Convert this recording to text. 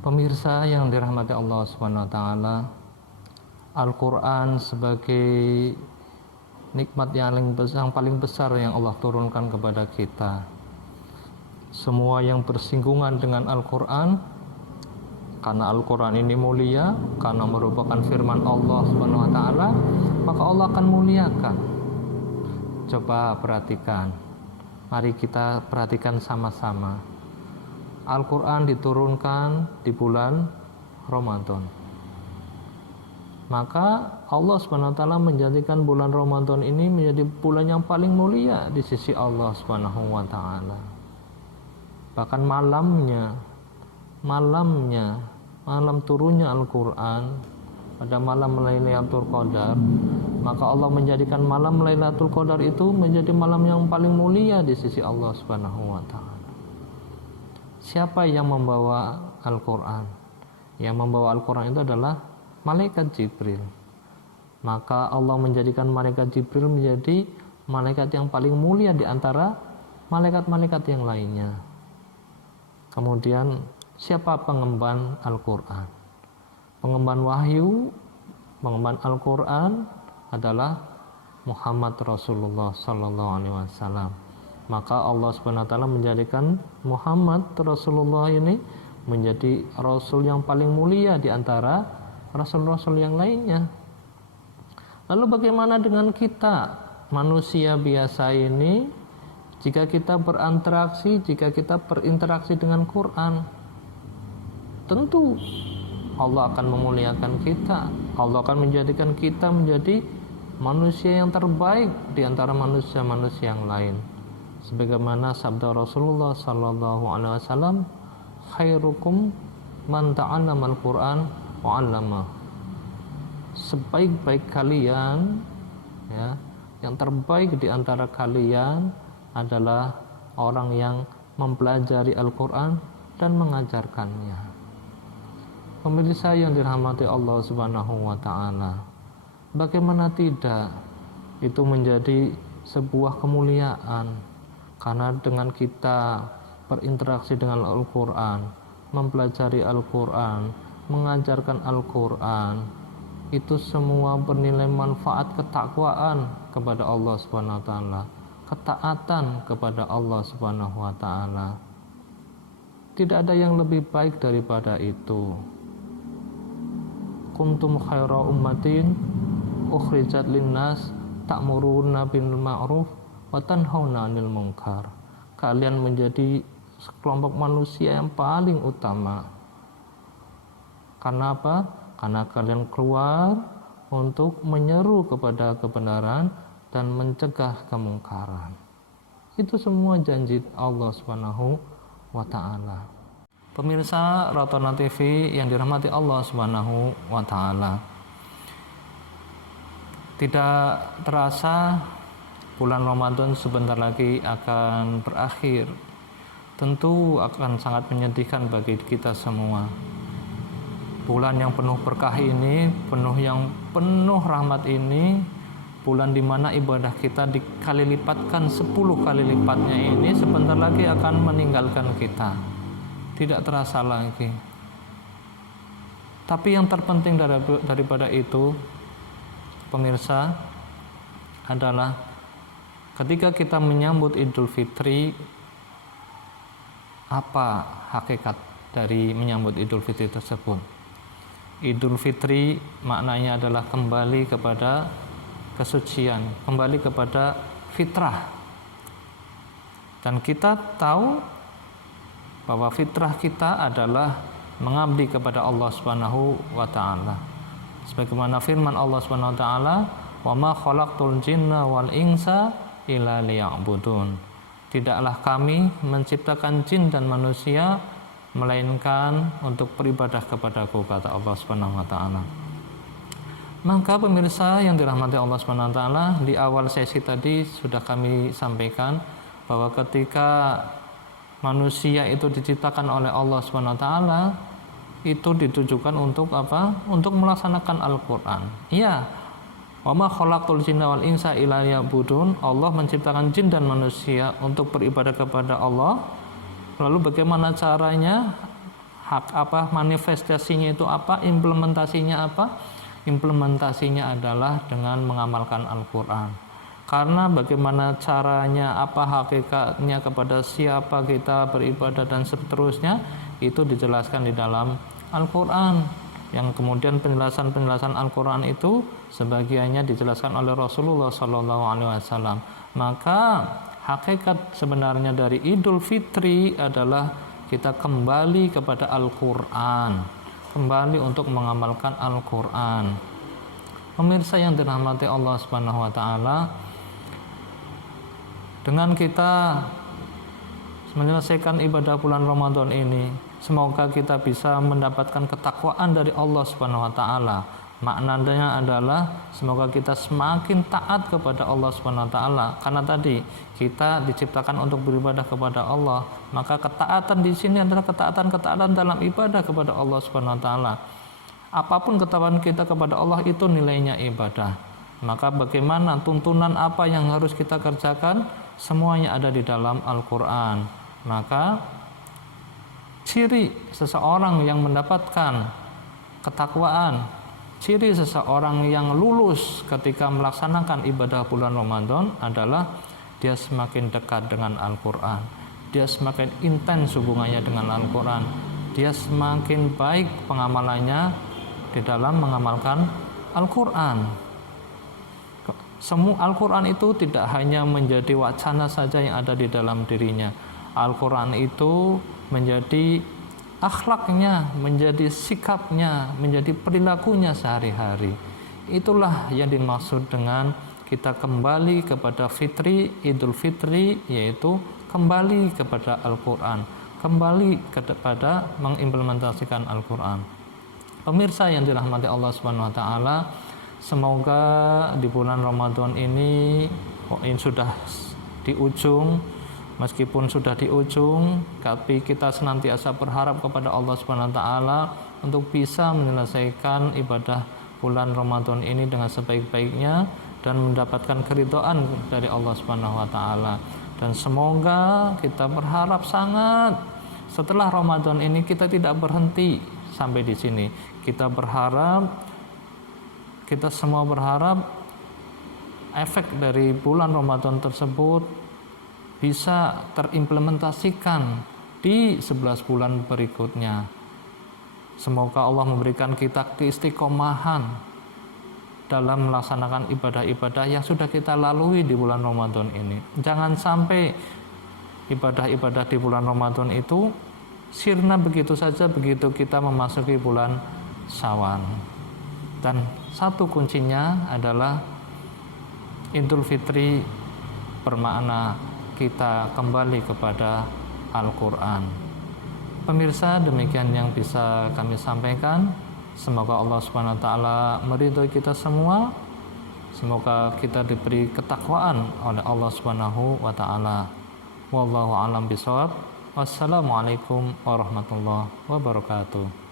Pemirsa yang dirahmati Allah Subhanahu wa taala, Al-Qur'an sebagai nikmat yang paling besar yang Allah turunkan kepada kita. Semua yang bersinggungan dengan Al-Qur'an, karena Al-Qur'an ini mulia, karena merupakan firman Allah Subhanahu wa taala, maka Allah akan muliakan. Coba perhatikan. Mari kita perhatikan sama-sama. Al-Quran diturunkan di bulan Ramadan. Maka Allah Subhanahu wa taala menjadikan bulan Ramadan ini menjadi bulan yang paling mulia di sisi Allah Subhanahu wa taala. Bahkan malam turunnya Al-Quran pada malam Lailatul Qadar, maka Allah menjadikan malam Lailatul Qadar itu menjadi malam yang paling mulia di sisi Allah Subhanahu wa taala. Siapa yang membawa Al-Quran? Yang membawa Al-Quran itu adalah malaikat Jibril. Maka Allah menjadikan malaikat Jibril menjadi malaikat yang paling mulia di antara malaikat-malaikat yang lainnya. Kemudian siapa pengemban Al-Quran? Pengemban wahyu, pengemban Al-Quran adalah Muhammad Rasulullah Sallallahu Alaihi Wasallam. Maka Allah Subhanahu wa taala menjadikan Muhammad Rasulullah ini menjadi rasul yang paling mulia di antara rasul-rasul yang lainnya. Lalu bagaimana dengan kita manusia biasa ini, jika kita berinteraksi dengan Quran? Tentu Allah akan memuliakan kita. Allah akan menjadikan kita menjadi manusia yang terbaik di antara manusia-manusia yang lain. Sebagaimana sabda Rasulullah sallallahu alaihi wasallam, khairukum man ta'allama al-Qur'an wa 'allama. Sebaik-baik kalian, ya, yang terbaik di antara kalian adalah orang yang mempelajari Al-Qur'an dan mengajarkannya. Pemirsa yang dirahmati Allah Subhanahu wa taala, bagaimana tidak itu menjadi sebuah kemuliaan. Karena dengan kita berinteraksi dengan Al-Quran, mempelajari Al-Quran, mengajarkan Al-Quran, itu semua bernilai manfaat ketakwaan kepada Allah Subhanahu wa taala, ketaatan kepada Allah Subhanahu wa taala. Tidak ada yang lebih baik daripada itu. Kuntum khaira ummatin ukhrijat linnas ta'muruna bil ma'ruf wa tanhauna 'anil munkar. Kalian menjadi sekelompok manusia yang paling utama. Karena apa? Karena kalian keluar untuk menyeru kepada kebenaran dan mencegah kemungkaran. Itu semua janji Allah Subhanahu wa taala. Pemirsa Rotona TV yang dirahmati Allah Subhanahu wa taala. Tidak terasa bulan Ramadan sebentar lagi akan berakhir. Tentu akan sangat menyedihkan bagi kita semua. Bulan yang penuh berkah ini, penuh rahmat ini, bulan di mana ibadah kita dikali lipatkan 10 kali lipatnya ini sebentar lagi akan meninggalkan kita. Tidak terasa lagi. Tapi yang terpenting daripada itu, pemirsa, adalah ketika kita menyambut Idul Fitri, apa hakikat dari menyambut Idul Fitri tersebut? Idul Fitri maknanya adalah kembali kepada kesucian, kembali kepada fitrah. Dan kita tahu bahwa fitrah kita adalah mengabdi kepada Allah Subhanahu wa taala. Sebagaimana firman Allah Subhanahu wa taala, "Wa ma khalaqtul jinna wal insa illa liya'budun." Tidaklah kami menciptakan jin dan manusia melainkan untuk beribadah kepadaku, kata Allah Subhanahu wa taala. Maka pemirsa yang dirahmati Allah Subhanahu wa taala, di awal sesi tadi sudah kami sampaikan bahwa ketika manusia itu diciptakan oleh Allah Subhanahu wa taala, itu ditujukan untuk apa? Untuk melaksanakan Al-Qur'an. Iya. Wa ma khalaqtul jinna wal insa illa liya'budun. Allah menciptakan jin dan manusia untuk beribadah kepada Allah. Lalu bagaimana caranya? hak apa, manifestasinya itu apa, implementasinya apa? Implementasinya adalah dengan mengamalkan Al-Quran. Karena bagaimana caranya, apa hakikatnya, kepada siapa kita beribadah dan seterusnya, itu dijelaskan di dalam Al-Quran. Yang kemudian penjelasan Al-Quran itu sebagiannya dijelaskan oleh Rasulullah SAW. Maka hakikat sebenarnya dari Idul Fitri adalah kita kembali kepada Al-Quran, kembali untuk mengamalkan Al-Quran. Pemirsa yang dirahmati Allah Subhanahu wa taala, dengan kita menyelesaikan ibadah bulan Ramadan ini, semoga kita bisa mendapatkan ketakwaan dari Allah Subhanahu wa taala. Maknanya adalah semoga kita semakin taat kepada Allah Subhanahu wa taala, karena tadi kita diciptakan untuk beribadah kepada Allah, maka ketaatan di sini adalah ketaatan dalam ibadah kepada Allah Subhanahu wa taala. Apapun ketaatan kita kepada Allah itu nilainya ibadah. Maka bagaimana, tuntunan apa yang harus kita kerjakan, semuanya ada di dalam Al-Qur'an. Maka ciri seseorang yang mendapatkan ketakwaan, ciri seseorang yang lulus ketika melaksanakan ibadah bulan Ramadan adalah dia semakin dekat dengan Al-Quran, dia semakin intens hubungannya dengan Al-Quran, dia semakin baik pengamalannya di dalam mengamalkan Al-Quran. Semua Al-Quran itu tidak hanya menjadi wacana saja yang ada di dalam dirinya. Al-Quran itu menjadi akhlaknya, menjadi sikapnya, menjadi perilakunya sehari-hari. Itulah yang dimaksud dengan kita kembali kepada fitri, Idul Fitri, yaitu kembali kepada Al-Quran, kembali kepada mengimplementasikan Al-Quran. Pemirsa yang dirahmati Allah Subhanahu wa taala, semoga di bulan Ramadan ini sudah di ujung. Meskipun sudah di ujung, tapi kita senantiasa berharap kepada Allah Subhanahu wa taala untuk bisa menyelesaikan ibadah bulan Ramadan ini dengan sebaik-baiknya dan mendapatkan keridhaan dari Allah Subhanahu wa taala. Dan semoga kita berharap sangat setelah Ramadan ini kita tidak berhenti sampai di sini. Kita semua berharap efek dari bulan Ramadan tersebut bisa terimplementasikan di 11 bulan berikutnya. Semoga Allah memberikan kita keistiqomahan dalam melaksanakan ibadah-ibadah yang sudah kita lalui di bulan Ramadan ini. Jangan sampai ibadah-ibadah di bulan Ramadan itu sirna begitu saja begitu kita memasuki bulan Syawal. Dan satu kuncinya adalah Idul Fitri bermakna kita kembali kepada Al-Quran. Pemirsa, demikian yang bisa kami sampaikan. Semoga Allah Subhanahu wa taala meridhoi kita semua. Semoga kita diberi ketakwaan oleh Allah Subhanahu wa taala. Wallahu a'lam bishawab. Wassalamualaikum warahmatullahi wabarakatuh.